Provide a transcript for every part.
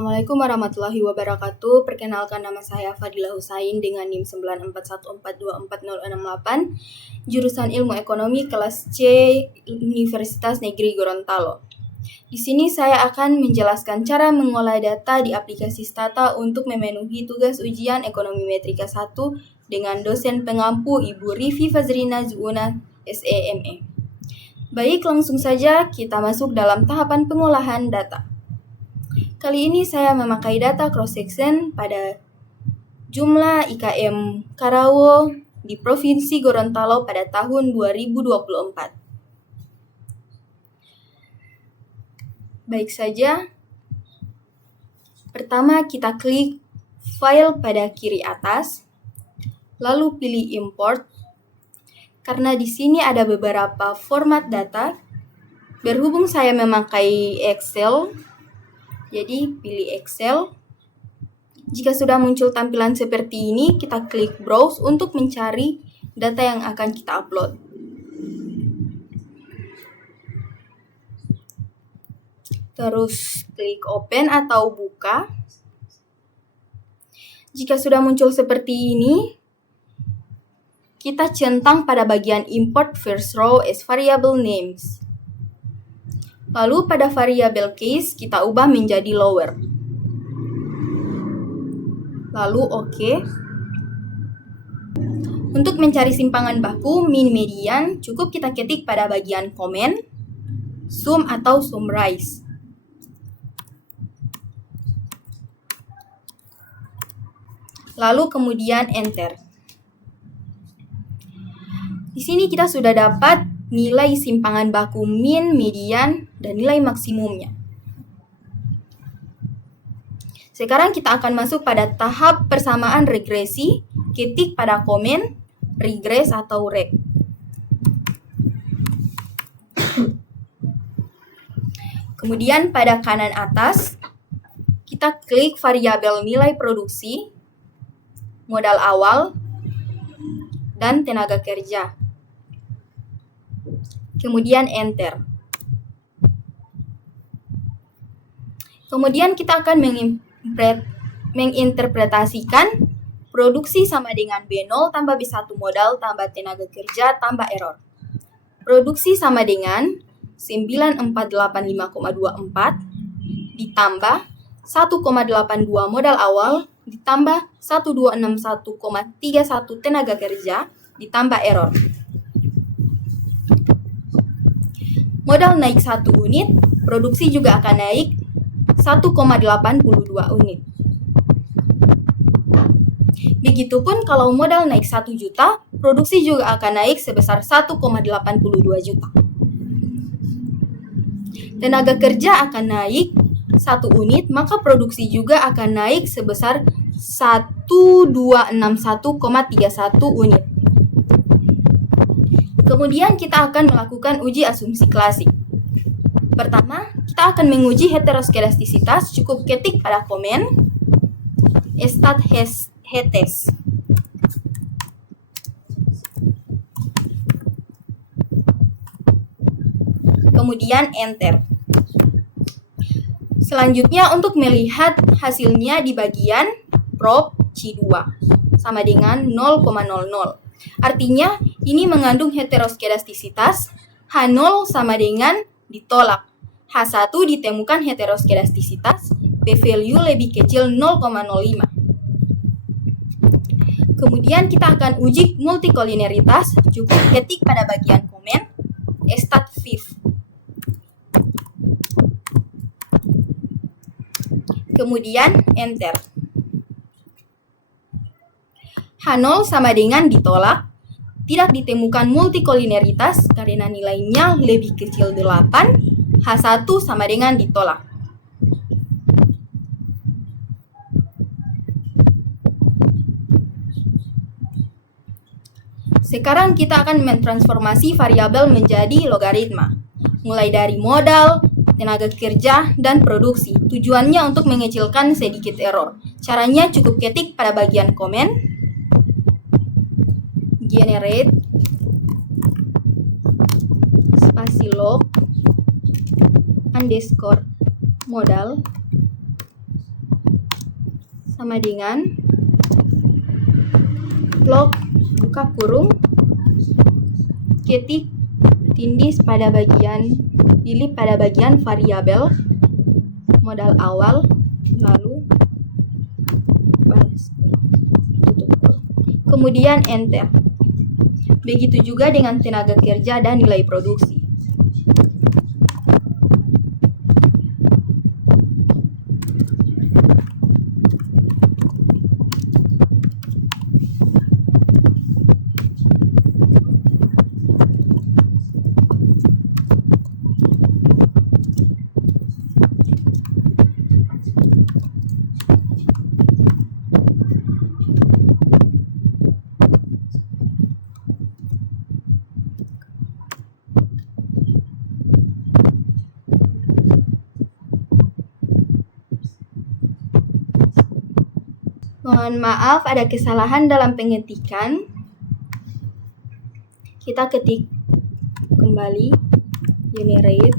Assalamualaikum warahmatullahi wabarakatuh. Perkenalkan, nama saya Fadilah Husain dengan NIM 941424068, jurusan Ilmu Ekonomi kelas C Universitas Negeri Gorontalo. Di sini saya akan menjelaskan cara mengolah data di aplikasi Stata untuk memenuhi tugas ujian Ekonomi Metrika 1 dengan dosen pengampu Ibu Rifi Fazrina Zuuna, SEME. Baik, langsung saja kita masuk dalam tahapan pengolahan data. Kali ini saya memakai data cross-section pada jumlah IKM Karawo di Provinsi Gorontalo pada tahun 2024. Baik saja. Pertama kita klik file pada kiri atas, lalu pilih import. Karena di sini ada beberapa format data, berhubung saya memakai Excel, jadi pilih Excel. Jika sudah muncul tampilan seperti ini, kita klik browse untuk mencari data yang akan kita upload. Terus klik open atau buka. Jika sudah muncul seperti ini, kita centang pada bagian import first row as variable names. Lalu pada variabel case kita ubah menjadi lower. Lalu OK. Untuk mencari simpangan baku min median, cukup kita ketik pada bagian comment, sum atau summarize. Lalu kemudian enter. Di sini kita sudah dapat nilai simpangan baku min, median, dan nilai maksimumnya. Sekarang kita akan masuk pada tahap persamaan regresi, ketik pada komen, regress atau reg. Kemudian pada kanan atas, kita klik variabel nilai produksi, modal awal, dan tenaga kerja. Kemudian enter. Kemudian kita akan menginterpretasikan produksi sama dengan B0 tambah B1 modal tambah tenaga kerja tambah error. Produksi sama dengan 9485,24 ditambah 1,82 modal awal ditambah 1261,31 tenaga kerja ditambah error. Modal naik 1 unit, produksi juga akan naik 1,82 unit. Begitupun kalau modal naik 1 juta, produksi juga akan naik sebesar 1,82 juta. Tenaga kerja akan naik 1 unit, maka produksi juga akan naik sebesar 1261,31 unit. Kemudian kita akan melakukan uji asumsi klasik. Pertama, kita akan menguji heteroskedastisitas, cukup ketik pada komen stat hetes. Kemudian enter. Selanjutnya untuk melihat hasilnya di bagian prop C2 sama dengan 0,00. Artinya ini mengandung heteroskedastisitas, H0 sama dengan ditolak. H1 ditemukan heteroskedastisitas, p-value lebih kecil 0,05. Kemudian kita akan uji multikolineritas, cukup ketik pada bagian komen stat fifth. Kemudian enter. H0 sama dengan ditolak, tidak ditemukan multikolineritas karena nilainya lebih kecil 8, H1 sama dengan ditolak. Sekarang kita akan mentransformasi variabel menjadi logaritma, mulai dari modal, tenaga kerja, dan produksi. Tujuannya untuk mengecilkan sedikit error. Caranya cukup ketik pada bagian komen, generate spasi log underscore modal sama dengan log buka kurung ketik tindih pada bagian variabel modal awal lalu balas tutup kurung. Kemudian enter. Begitu juga dengan tenaga kerja dan nilai produksi. Mohon maaf ada kesalahan dalam pengetikan. Kita ketik kembali generate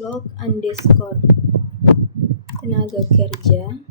log underscore tenaga kerja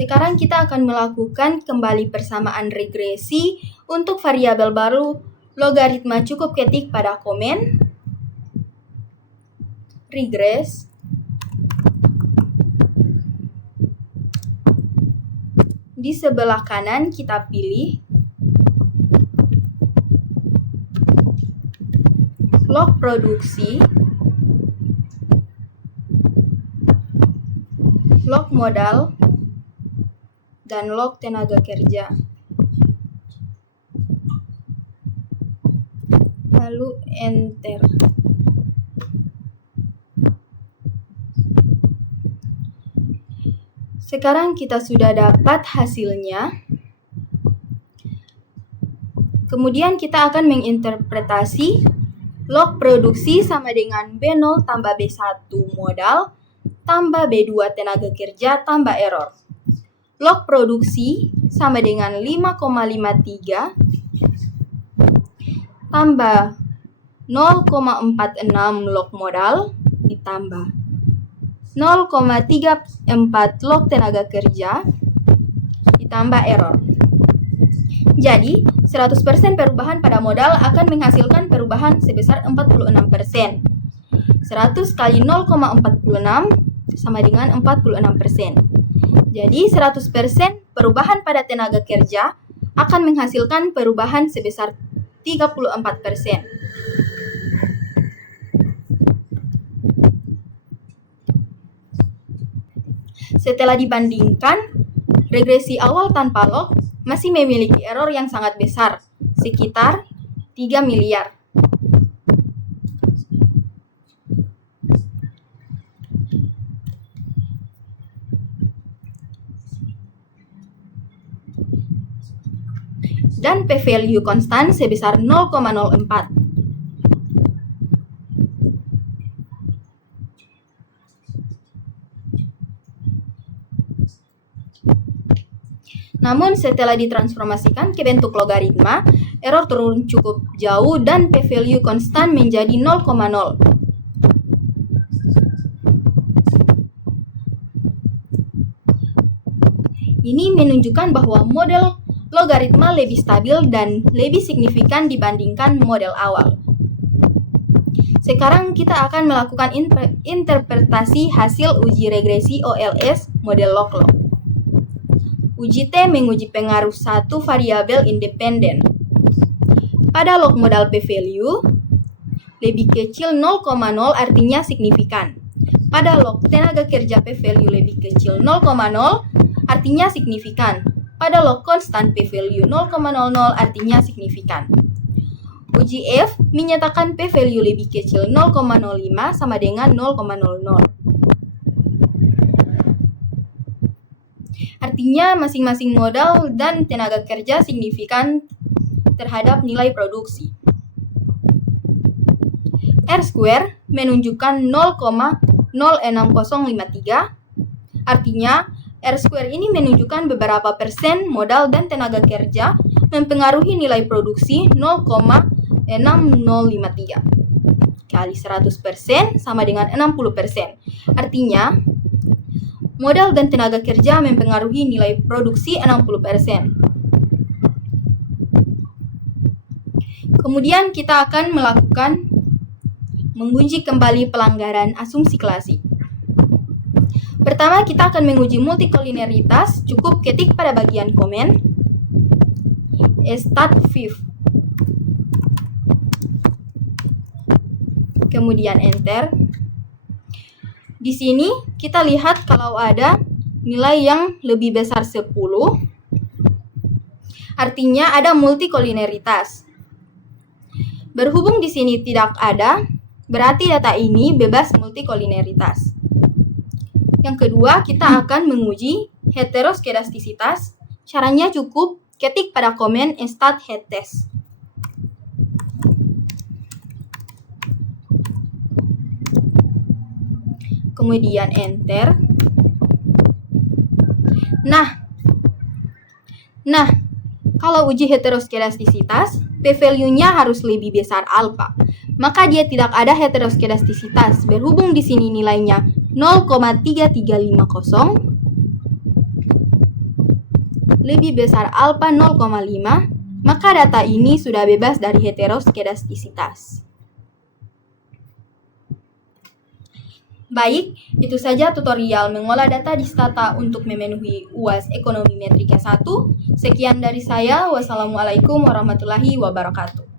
Sekarang kita akan melakukan kembali persamaan regresi untuk variabel baru logaritma. Cukup ketik pada komen regress di sebelah kanan kita pilih log produksi, log modal, dan log tenaga kerja. Lalu enter. Sekarang kita sudah dapat hasilnya. Kemudian kita akan menginterpretasi log produksi sama dengan B0 tambah B1 modal tambah B2 tenaga kerja tambah error. Log produksi sama dengan 5,53 tambah 0,46 log modal ditambah 0,34 log tenaga kerja ditambah error. Jadi, 100% perubahan pada modal akan menghasilkan perubahan sebesar 46%. 100 kali 0,46 sama dengan 46%. Jadi 100% perubahan pada tenaga kerja akan menghasilkan perubahan sebesar 34%. Setelah dibandingkan, regresi awal tanpa log masih memiliki error yang sangat besar, sekitar 3 miliar. Dan p-value konstan sebesar 0,04. Namun setelah ditransformasikan ke bentuk logaritma, error turun cukup jauh dan p-value konstan menjadi 0,0. Ini menunjukkan bahwa model logaritma lebih stabil dan lebih signifikan dibandingkan model awal. Sekarang kita akan melakukan interpretasi hasil uji regresi OLS model log-log. Uji T menguji pengaruh satu variabel independen. Pada log modal p-value, lebih kecil 0,0 artinya signifikan. Pada log tenaga kerja p-value lebih kecil 0,0 artinya signifikan. Pada log konstan p-value 0,00 artinya signifikan. Uji F menyatakan p-value lebih kecil 0,05 sama dengan 0,00. Artinya masing-masing modal dan tenaga kerja signifikan terhadap nilai produksi. R² menunjukkan 0,06053. Artinya R² ini menunjukkan beberapa persen modal dan tenaga kerja mempengaruhi nilai produksi 0,6053 kali 100% sama dengan 60%. Artinya modal dan tenaga kerja mempengaruhi nilai produksi 60%. Kemudian kita akan menguji kembali pelanggaran asumsi klasik. Pertama, kita akan menguji multikolineritas. Cukup ketik pada bagian komen stat_fiv. Kemudian enter. Di sini kita lihat kalau ada nilai yang lebih besar 10, artinya ada multikolineritas. Berhubung di sini tidak ada, berarti data ini bebas multikolineritas. Yang kedua, kita akan menguji heteroskedastisitas. Caranya cukup ketik pada komen stat_hetes. Kemudian enter. Nah, kalau uji heteroskedastisitas, p-value-nya harus lebih besar alfa. Maka dia tidak ada heteroskedastisitas. Berhubung di sini nilainya 0,3350 lebih besar alfa 0,5, maka data ini sudah bebas dari heteroskedastisitas. Baik, itu saja tutorial mengolah data di Stata untuk memenuhi UAS Ekonomi Metrika 1. Sekian dari saya. Wassalamualaikum warahmatullahi wabarakatuh.